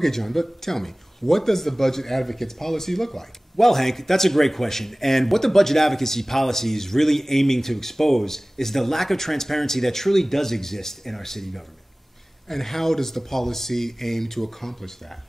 Okay, John, but tell me, what does the budget advocates policy look like? Well, Hank, that's a great question. And what the budget advocacy policy is really aiming to expose is the lack of transparency that truly does exist in our city government. And how does the policy aim to accomplish that?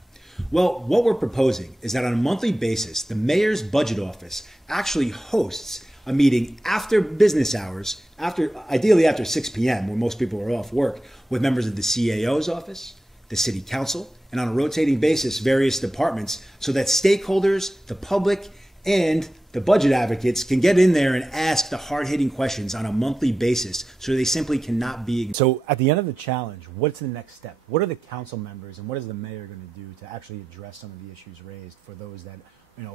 Well, what we're proposing is that on a monthly basis, the mayor's budget office actually hosts a meeting after business hours, ideally after 6 p.m., where most people are off work, with members of the CAO's office, the city council, and on a rotating basis, various departments, so that stakeholders, the public, and the budget advocates can get in there and ask the hard-hitting questions on a monthly basis, so they simply cannot be ignored. So at the end of the challenge, what's the next step? What are the council members and what is the mayor going to do to actually address some of the issues raised for those that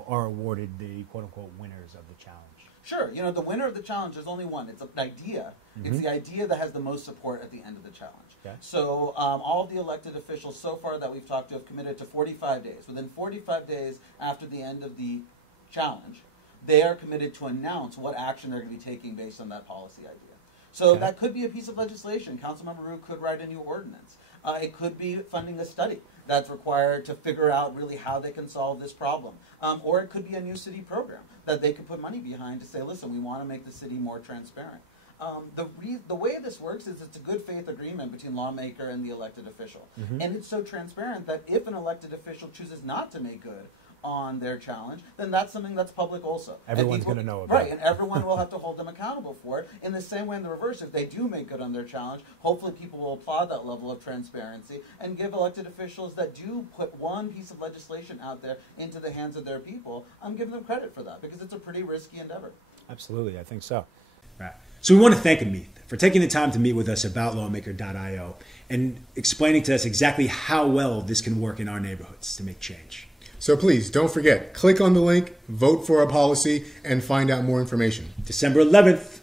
are awarded the quote-unquote winners of the challenge? Sure. The winner of the challenge is only one. It's an idea. Mm-hmm. It's the idea that has the most support at the end of the challenge. Okay. So all of the elected officials so far that we've talked to have committed to 45 days. Within 45 days after the end of the challenge, they are committed to announce what action they're going to be taking based on that policy idea. So that could be a piece of legislation. Councilmember Rue could write a new ordinance. It could be funding a study that's required to figure out really how they can solve this problem. Or it could be a new city program that they could put money behind to say, listen, we want to make the city more transparent. The way this works is it's a good faith agreement between lawmaker and the elected official. Mm-hmm. And it's so transparent that if an elected official chooses not to make good on their challenge, then that's something that's public also. Everyone's going to know about it. Right, and everyone will have to hold them accountable for it. In the same way in the reverse, if they do make good on their challenge, hopefully people will applaud that level of transparency and give elected officials that do put one piece of legislation out there into the hands of their people, I'm giving them credit for that because it's a pretty risky endeavor. Absolutely, I think so. Right. So we want to thank Amit for taking the time to meet with us about lawmaker.io and explaining to us exactly how well this can work in our neighborhoods to make change. So please, don't forget, click on the link, vote for our policy, and find out more information. December 11th.